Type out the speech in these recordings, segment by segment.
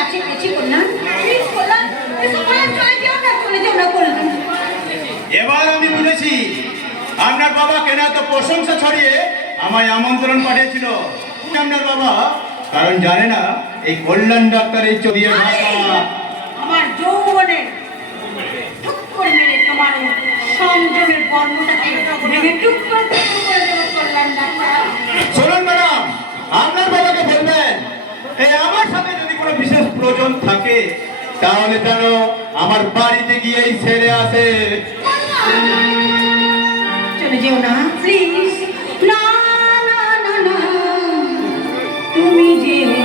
কাছে এবার আমি বুঝেছি আপনার বাবা কেন এত প্রশংসা ছড়িয়ে আমায় আমন্ত্রণ পাঠিয়েছিল। আপনার বাবা কারণ জানে না এই কল্যাণ ডাক্তারের চোখে ভাষা আমার যৌবনে ঠুক করে মেরে তোমার সংযমের বর্ণটাকে ভেঙে টুক করে টুকরো করে দেবো কল্যাণ ডাক্তার শুনুন ম্যাডাম আপনার বাবাকে বলবেন এই আমার সাথে যদি কোনো বিশেষ প্রয়োজন থাকে, তাহলে যেন আমার বাড়িতে গিয়েই ছেড়ে আসে। না না না না তুমি যেও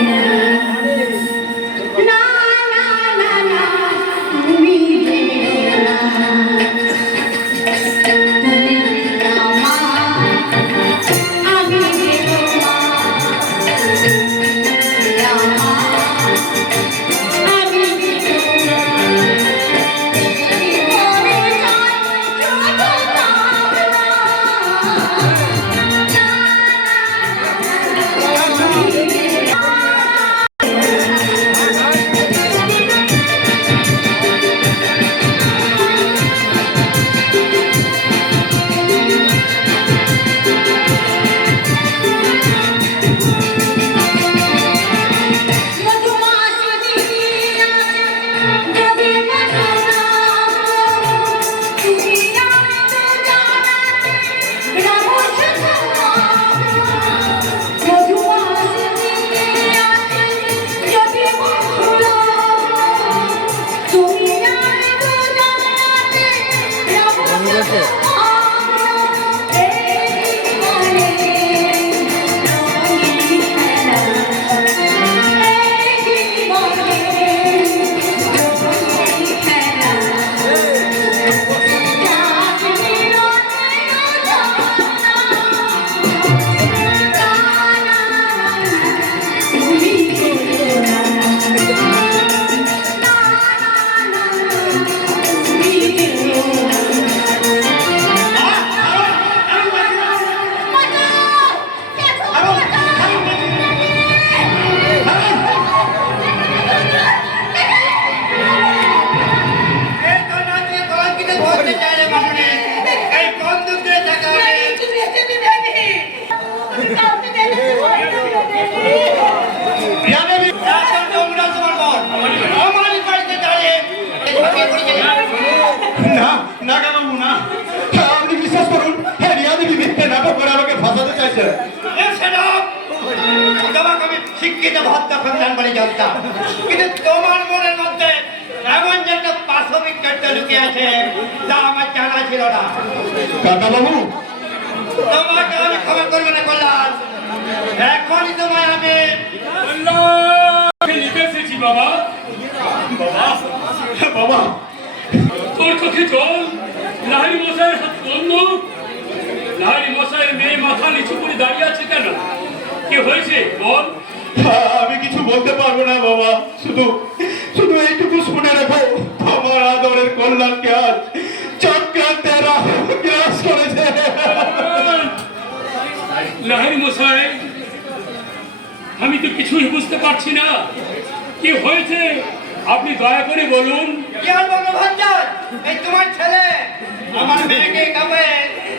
না না। কাকাবু না? আপনি বিশ্বাস করুন হ্যাঁ রিয়া দেবী মিথ্যে নাটক করে আমাকে ফাঁসাতে চাইছেন। শিক্ষিত ভক্ত সন্ধান বলে জানতাম। কিন্তু তোমার মনের মধ্যে এমন যে একটা পাশবিক লুকিয়ে আছে। তা আমার জানা ছিল না। কাকাবাবু তোমাকে আমি ক্ষমা করব না কল্যাণ। এখনই তোমায় আমি লিখে এসেছি বাবা। বাবা। বাবা। তোর চোখে জল। লাহারি মশাইয়ের হাত বন্দুক লাহারি মশাইয়ের মেয়ে মাথা নিচু করে দাঁড়িয়ে আছে কেন? কি হয়েছে? বল। আমি কিছু বলতে পারব না বাবা। শুধু শুধু এইটুকু শুনে রেখো। কল্যাণকে আজ চক্রান্তে গ্রাস করেছে। লাহারি মশাই আমি তো কিছুই বুঝতে পারছি না। কি হয়েছে? আপনি দয়া করে বলুন। এই তোমার ছেলে আমার মেয়েকে কামে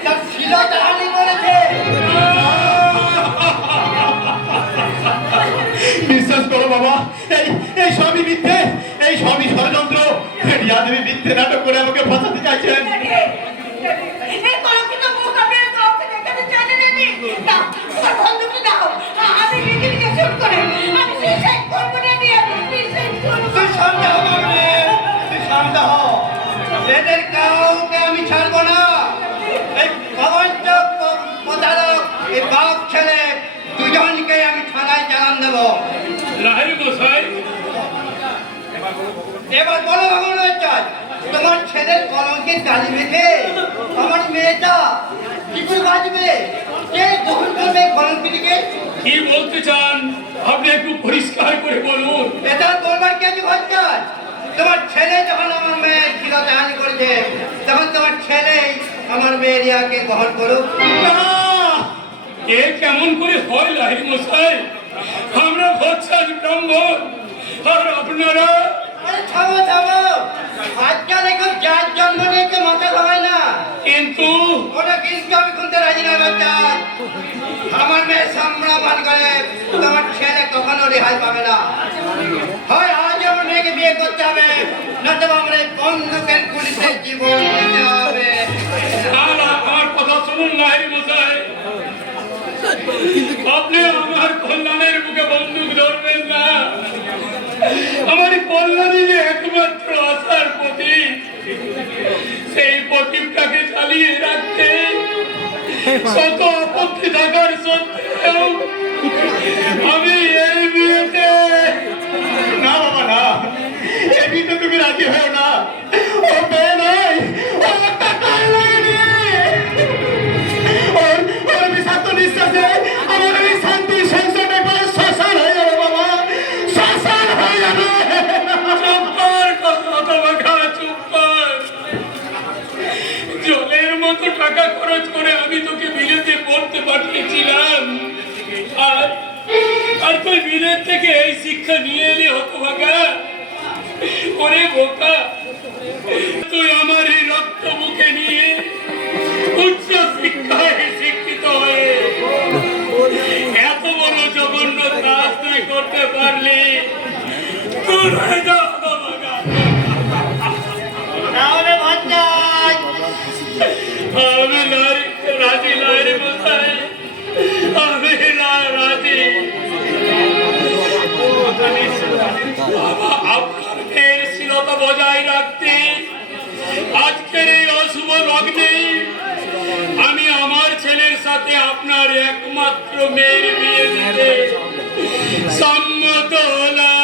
তার শিলতা হানি করেছে। বিশ্বাস করো বাবা এই এই সবই মিথ্যে এই সবই ষড়যন্ত্র। দেবী মিথ্যে নাটক করে আমাকে ফাঁসাতে চাইছেন। কাউকে। আমি এদের কাউকে ছাড়বো না। এই প্রবঞ্চক প্রতারক এই বাপ ছেলে দুজনকে আমি থানায় চালান দেবো। লাহারি মশাই এবার বলো ভগবান তোমার ছেলের কলঙ্কের গালি মেখে আমার মেয়েটা কি করে বাঁচবে? কে গ্রহণ করবে কলঙ্কিটিকে? কি বলতে চান? আপনি একটু পরিষ্কার করে বলুন। এটা বলবার কি আছে তোমার ছেলে যখন আমার মেয়ের চিরতাহানি করেছে তখন তোমার ছেলেই আমার মেয়ে রিয়াকে গ্রহণ করুক। এ কেমন করে হয় লাহির মশাই? আমরা ভৎসাস ব্রাহ্মণ। আর আপনারা থামো থামো। আজকাল এখন যার জন্ম নিয়েছে মাথা ঘামায় না। কিন্তু ওটা কিন্তু আমি খুলতে রাজি না বাচ্চা। আমার মেয়ে সামরা মান করে তোমার ছেলে কখনো রেহাই পাবে না। হয় আজ আমার মেয়েকে বিয়ে করতে হবে নয়তো আমার এই বন্ধুকের গুলিতে জীবন দিতে হবে। আমার কথা শুনুন লাহিরি মশাই। আপনি আমার কল্যাণের বুকে বন্দুক ধরবেন না। আমার কল্যাণী চালিয়ে রাখতে শত আপত্তি থাকার সত্ত্বেও আমি এই বিয়েতে না, বাবা, না। এবি তো তুমি রাজি হও না। মতো টাকা খরচ করে আমি তোকে বিলেতে পড়তে পাঠিয়েছিলাম? আর আর তুই বিলেত থেকে এই শিক্ষা নিয়ে এলি হতো ভাগা ওরে বোকা। তুই আমার এই রক্ত মুখে নিয়ে উচ্চ শিক্ষায় শিক্ষিত হয়ে এত বড় জঘন্য কাজ তুই করতে পারলি। তোর হয়ে আমি লারি- রাজি লাইরে বসাই আমি রাজি আপনার মেয়ের শীলতা বজায় রাখতে আজকের এই অশুভ লগ্নে আমি আমার ছেলের সাথে আপনার একমাত্র মেয়ের বিয়ে দিতে সম্মত হলাম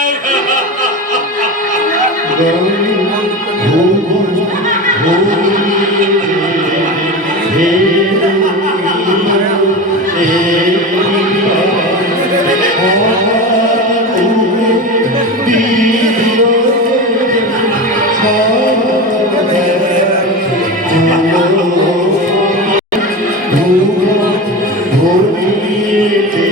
por mi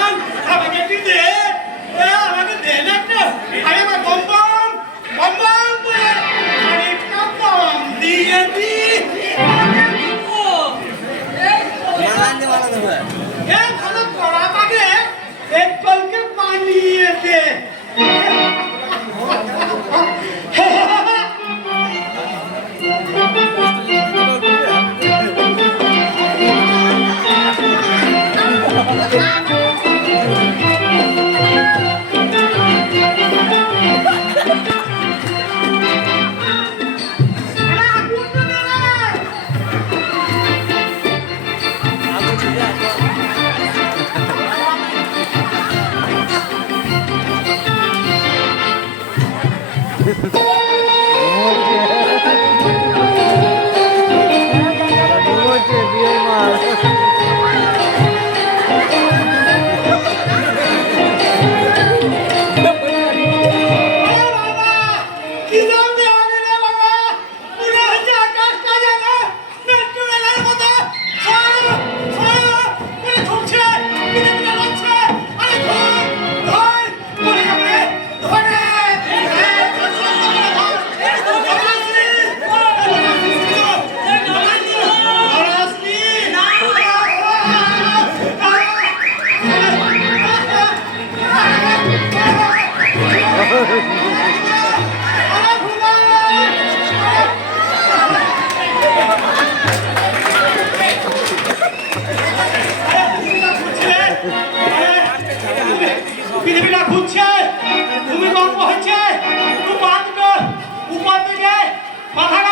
またな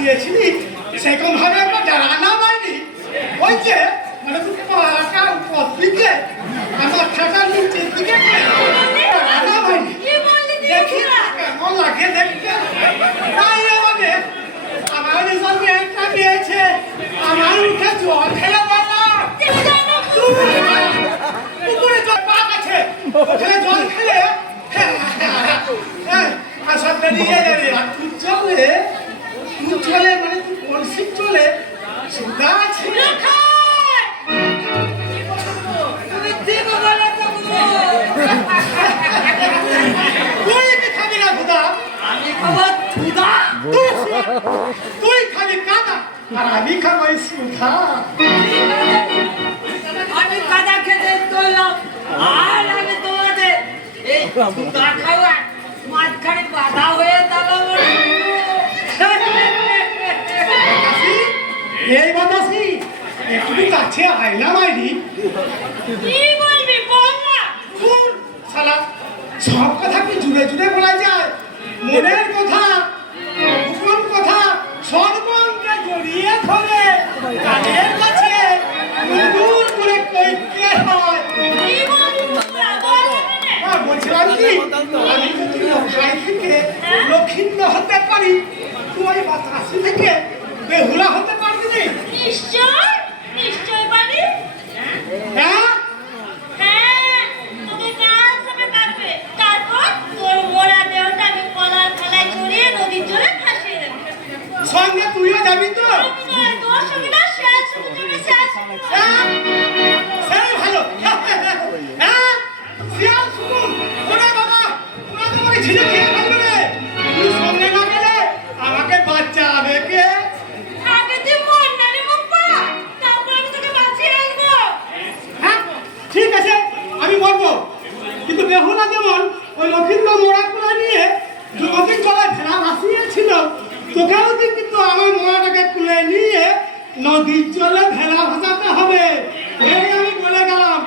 ভাবে দাঁড়িয়েছিলি সেরকম ভাবে একটা দাঁড়ানো হয়নি ওই যে মানে তুই পাকা উপর দিকে আমার খাটার নিচের দিকে তুই দেখি? কেমন লাগে দেখতে। তাই আমাদের আমার রেজাল্ট মেয়েটা দিয়েছে। আমার মুখে জল খেলে বাবা আমি কাদা খেতে চললাম আর আমি তোমাদের এই খাওয়া মাঝখানে বাধা হয়ে দাঁড়াবো এই বাতাসি একটু কাছে আয় না মাইরি। কি বল না সব কথা কি জুড়ে জুড়ে বলা যায়? মনের কথা। লক্ষিণ্য হতে পারি তুই বাতাসি থেকে বেহুলা হতে পারবি নিশ্চয় নিশ্চয় পারি। হ্যাঁ হ্যাঁ? আমি বলব কিন্তু বেহুলা যেমন ওই লক্ষিন্দর মোড়াকলা নিয়ে যতদিন গলায় ভেড়া ভাসিয়েছিল তোকেও কিন্তু আমার মোড়াটাকে তুলে নিয়ে নদীর জলে ভেড়া ভাসাতে হবে এই আমি বলে গেলাম